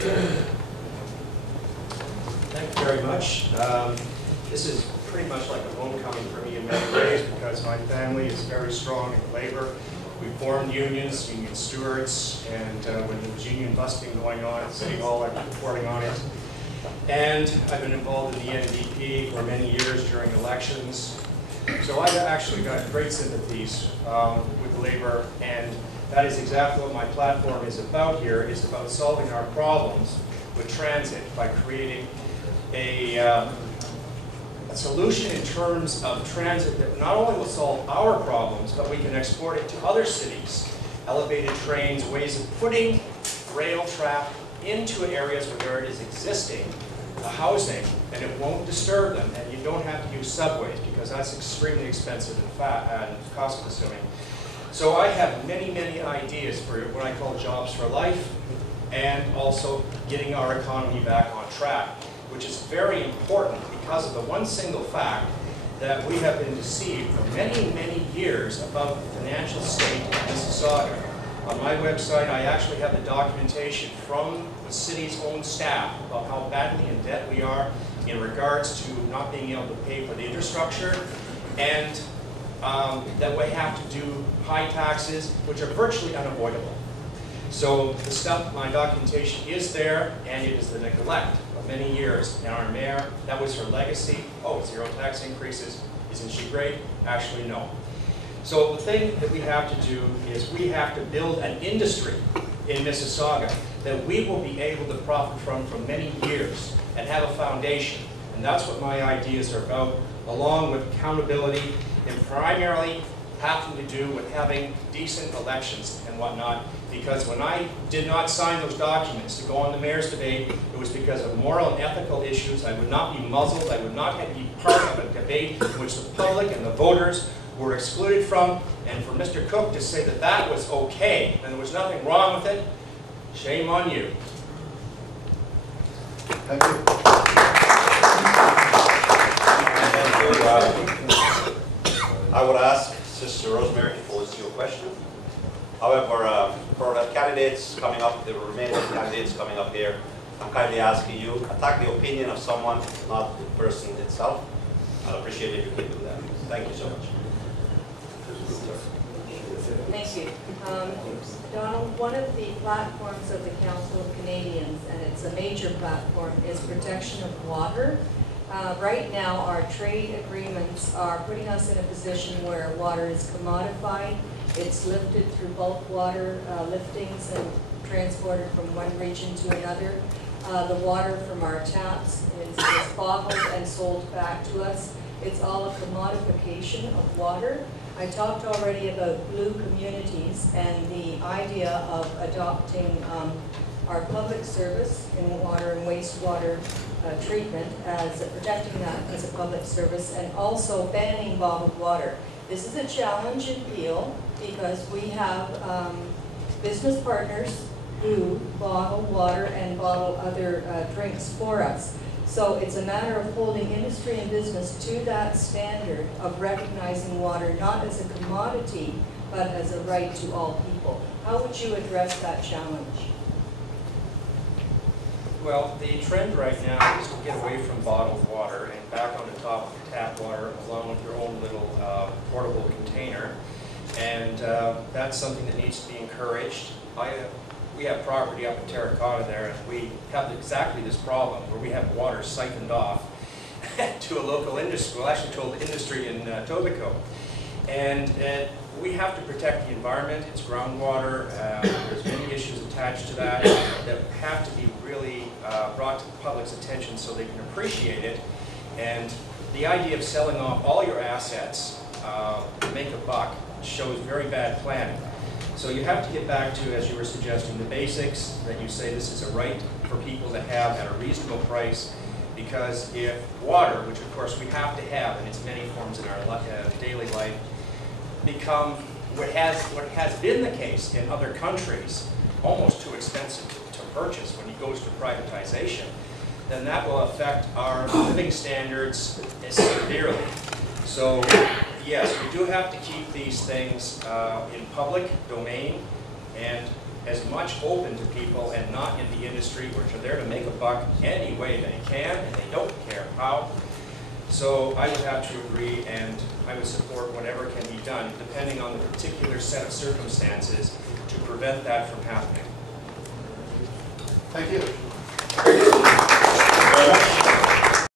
Thank you very much. This is pretty much like a homecoming for me in many ways because my family is very strong in labor. We formed unions, union stewards, and when there was union busting going on at City Hall, I was reporting on it. And I've been involved in the NDP for many years during elections. So I've actually got great sympathies with labor, and that is exactly what my platform is about here, is about solving our problems with transit by creating a solution in terms of transit that not only will solve our problems, but we can export it to other cities. Elevated trains, ways of putting rail traffic into areas where it is existing, the housing, and it won't disturb them, and you don't have to use subways because that's extremely expensive and cost-consuming. So I have many, many ideas for what I call jobs for life, and also getting our economy back on track, which is very important because of the one single fact that we have been deceived for many, many years about the financial state of Mississauga. On my website, I actually have the documentation from the city's own staff about how badly in debt we are in regards to not being able to pay for the infrastructure, and that we have to do high taxes, which are virtually unavoidable. So the stuff, my documentation is there, and it is the neglect of many years. And our mayor, that was her legacy. Oh, 0 tax increases. Isn't she great? Actually, no. So the thing that we have to do is we have to build an industry in Mississauga that we will be able to profit from for many years and have a foundation. And that's what my ideas are about, along with accountability and primarily having to do with having decent elections and whatnot. Because when I did not sign those documents to go on the mayor's debate, it was because of moral and ethical issues. I would not be muzzled. I would not be part of a debate in which the public and the voters were excluded from. And for Mr. Cook to say that that was okay and there was nothing wrong with it, shame on you. Thank you. I would ask Sister Rosemary to pose you a question. However, for the candidates coming up, the remaining candidates coming up here, I'm kindly asking you, attack the opinion of someone, not the person itself. I'd appreciate it if you could do that. Thank you so much. Thank you. Donald, one of the platforms of the Council of Canadians, and it's a major platform, is protection of water. Right now, our trade agreements are putting us in a position where water is commodified. It's lifted through bulk water liftings and transported from one region to another. The water from our taps is bottled and sold back to us. It's all a commodification of water. I talked already about blue communities and the idea of adopting our public service in water and wastewater treatment as protecting that as a public service, and also banning bottled water. This is a challenge in Peel because we have business partners who bottle water and bottle other drinks for us. So it's a matter of holding industry and business to that standard of recognizing water not as a commodity, but as a right to all people. How would you address that challenge? Well, the trend right now is to get away from bottled water and back on the top of tap water along with your own little portable container. And that's something that needs to be encouraged. We have property up in Terracotta there, and we have exactly this problem where we have water siphoned off to a local industry, well actually to an industry in Tobico. And we have to protect the environment, it's groundwater, there's many issues attached to that that have to be really brought to the public's attention so they can appreciate it. And the idea of selling off all your assets to make a buck shows very bad planning. So you have to get back to, as you were suggesting, the basics, that you say this is a right for people to have at a reasonable price, because if water, which of course we have to have in its many forms in our daily life, become what has been the case in other countries, almost too expensive to purchase when it goes to privatization, then that will affect our living standards severely. So yes, we do have to keep these things in public domain, and as much open to people and not in the industry, which are there to make a buck any way they can, and they don't care how. So I would have to agree, and I would support whatever can be done, depending on the particular set of circumstances, to prevent that from happening. Thank you.